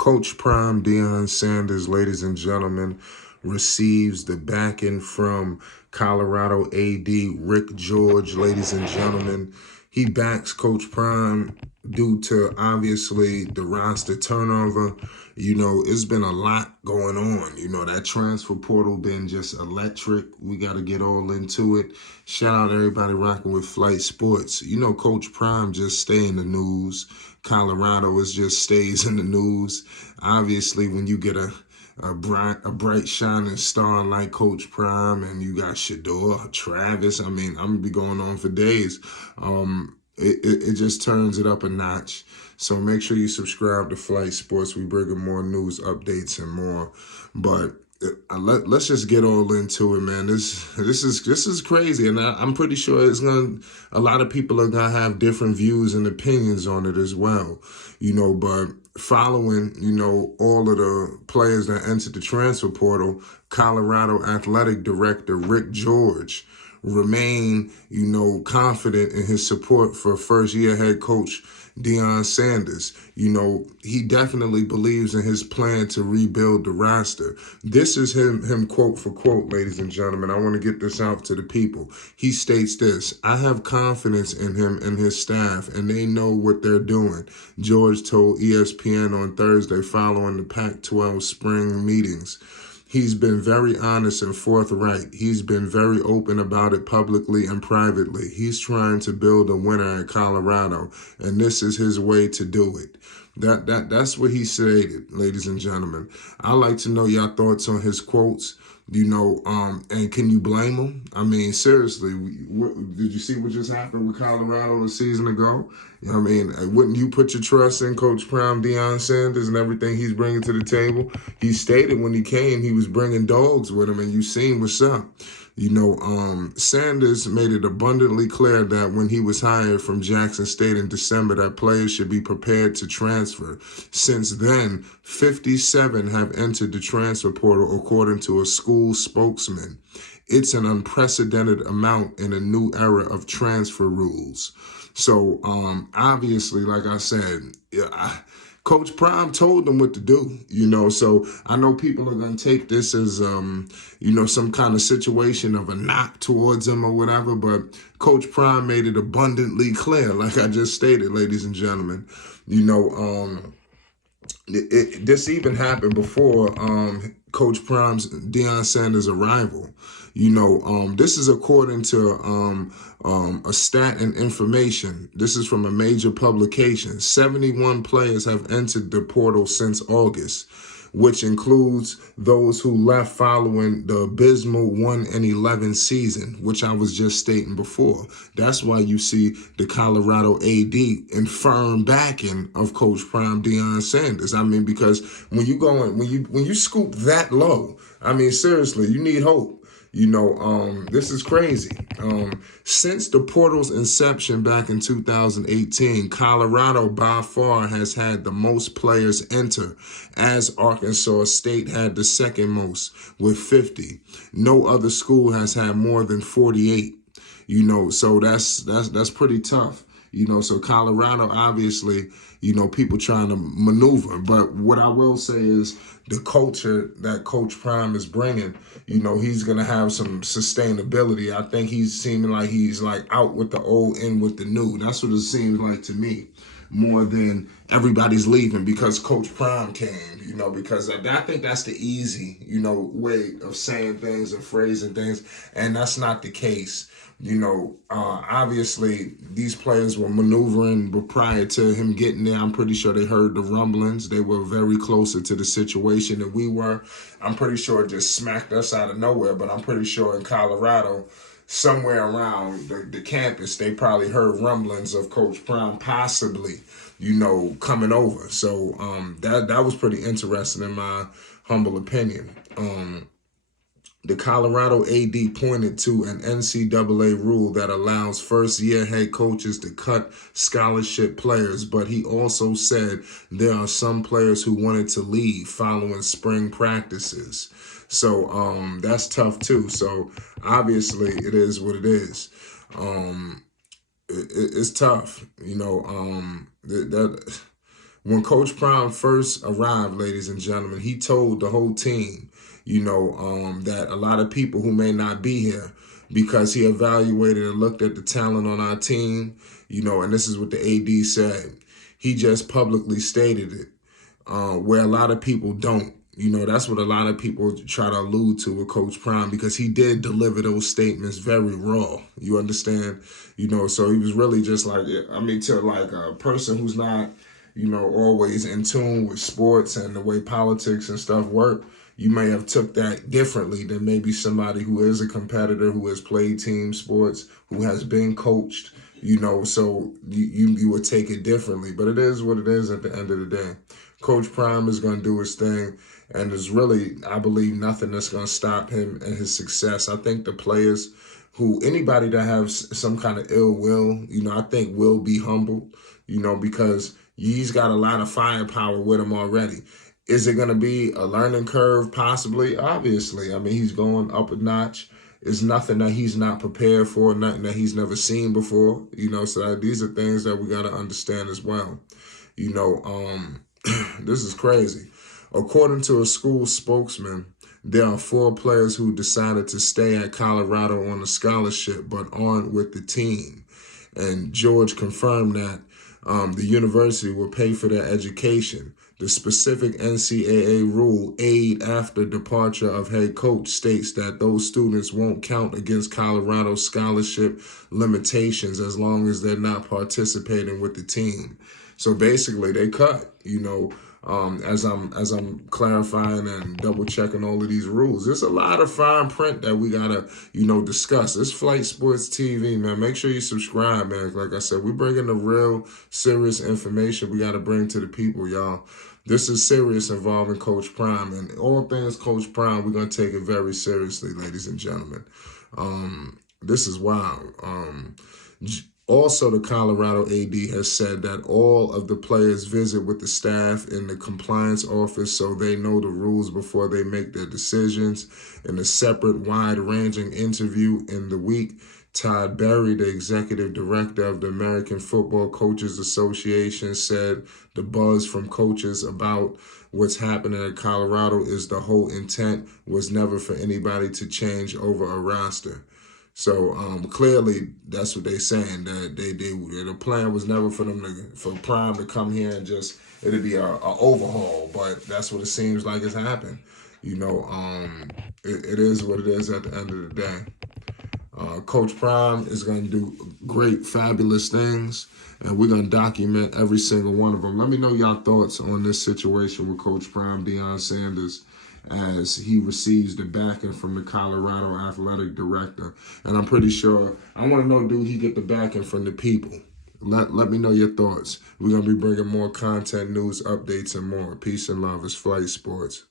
Coach Prime Deion Sanders, ladies and gentlemen, receives the backing from Colorado AD Rick George, ladies and gentlemen. He backs Coach Prime due to, obviously, the roster turnover. You know, it's been a lot going on. You know, that transfer portal been just electric. We got to get all into it. Shout out to everybody rocking with Flight Sports. You know, Coach Prime just stay in the news. Colorado just stays in the news. Obviously, when you get a bright shining star like Coach Prime, and you got Shador, Travis. I mean, I'm gonna be going on for days. It just turns it up a notch. So make sure you subscribe to Flight Sports. We bring more news, updates, and more. But let's just get all into it, man. This is crazy, and I'm pretty sure a lot of people are gonna have different views and opinions on it as well. You know, but following, you know, all of the players that entered the transfer portal, Colorado Athletic Director Rick George remain, you know, confident in his support for first-year head coach Deion Sanders. You know, he definitely believes in his plan to rebuild the roster. This is him quote for quote, ladies and gentlemen. I want to get this out to the people. He states this: "I have confidence in him and his staff, and they know what they're doing," George told ESPN on Thursday following the Pac-12 spring meetings. "He's been very honest and forthright. He's been very open about it publicly and privately. He's trying to build a winner at Colorado, and this is his way to do it." That's what he stated, ladies and gentlemen. I'd like to know your thoughts on his quotes. You know, and can you blame him? I mean, seriously, did you see what just happened with Colorado a season ago? You know what I mean? Wouldn't you put your trust in Coach Prime Deion Sanders and everything he's bringing to the table? He stated when he came, he was bringing dogs with him, and you seen what's up. You know, Sanders made it abundantly clear that when he was hired from Jackson State in December, that players should be prepared to transfer. Since then, 57 have entered the transfer portal, according to a school spokesman. "It's an unprecedented amount in a new era of transfer rules." So, obviously, like I said, Coach Prime told them what to do, you know, so I know people are going to take this as, you know, some kind of situation of a knock towards him or whatever, but Coach Prime made it abundantly clear, like I just stated, ladies and gentlemen. You know, this even happened before Coach Prime's Deion Sanders' arrival. You know, this is according to a stat and information. This is from a major publication. 71 players have entered the portal since August, which includes those who left following the abysmal 1-11 season, which I was just stating before. That's why you see the Colorado AD in firm backing of Coach Prime Deion Sanders. I mean, because when you scoop that low, I mean, seriously, you need hope. You know, this is crazy. Since the portal's inception back in 2018, Colorado by far has had the most players enter, as Arkansas State had the second most with 50. No other school has had more than 48. You know, so that's pretty tough. You know, so Colorado, obviously, you know, people trying to maneuver. But what I will say is the culture that Coach Prime is bringing, you know, he's going to have some sustainability. I think he's seeming like he's like out with the old, in with the new. That's what it seems like to me, more than everybody's leaving because Coach Prime came, you know, because I think that's the easy, you know, way of saying things and phrasing things. And that's not the case. You know, obviously, these players were maneuvering, but prior to him getting there, I'm pretty sure they heard the rumblings. They were very closer to the situation than we were. I'm pretty sure it just smacked us out of nowhere, but I'm pretty sure in Colorado, somewhere around the campus, they probably heard rumblings of Coach Prime possibly, you know, coming over. So that was pretty interesting in my humble opinion. The Colorado AD pointed to an NCAA rule that allows first-year head coaches to cut scholarship players, but he also said there are some players who wanted to leave following spring practices. So that's tough too. So obviously it is what it is. It's tough, you know. When Coach Prime first arrived, ladies and gentlemen, he told the whole team, that a lot of people who may not be here, because he evaluated and looked at the talent on our team, and this is what the AD said. He just publicly stated it, where a lot of people don't. That's what a lot of people try to allude to with Coach Prime, because he did deliver those statements very raw. You understand? So he was really just like, to like a person who's not, always in tune with sports and the way politics and stuff work, you may have took that differently than maybe somebody who is a competitor, who has played team sports, who has been coached, so you would take it differently. But it is what it is at the end of the day. Coach Prime is going to do his thing, and there's really, I believe, nothing that's going to stop him and his success. I think the players anybody that has some kind of ill will, I think will be humbled, because he's got a lot of firepower with him already. Is it going to be a learning curve? Possibly, obviously. He's going up a notch. It's nothing that he's not prepared for, nothing that he's never seen before, so these are things that we got to understand as well. This is crazy. According to a school spokesman, there are 4 players who decided to stay at Colorado on a scholarship but aren't with the team. And George confirmed that the university will pay for their education. The specific NCAA rule, aid after departure of head coach, states that those students won't count against Colorado's scholarship limitations as long as they're not participating with the team. So basically, they cut, as I'm clarifying and double checking all of these rules. There's a lot of fine print that we gotta, discuss. It's Flight Sports TV, man. Make sure you subscribe, man. Like I said, we're bringing the real serious information we gotta bring to the people, y'all. This is serious involving Coach Prime, and all things Coach Prime, we're gonna take it very seriously, ladies and gentlemen. This is wild. Also, the Colorado AD has said that all of the players visit with the staff in the compliance office so they know the rules before they make their decisions. In a separate, wide-ranging interview in the week, Todd Berry, the executive director of the American Football Coaches Association, said the buzz from coaches about what's happening in Colorado is the whole intent was never for anybody to change over a roster. So clearly, that's what they're saying. That the plan was never for them for Prime to come here and just it'd be a overhaul. But that's what it seems like it's happened. It is what it is at the end of the day. Coach Prime is going to do great, fabulous things, and we're going to document every single one of them. Let me know your thoughts on this situation with Coach Prime, Deion Sanders, as he receives the backing from the Colorado athletic director. And I'm pretty sure, I want to know, do he get the backing from the people? Let me know your thoughts. We're going to be bringing more content, news, updates, and more. Peace and love. It's Flight Sports.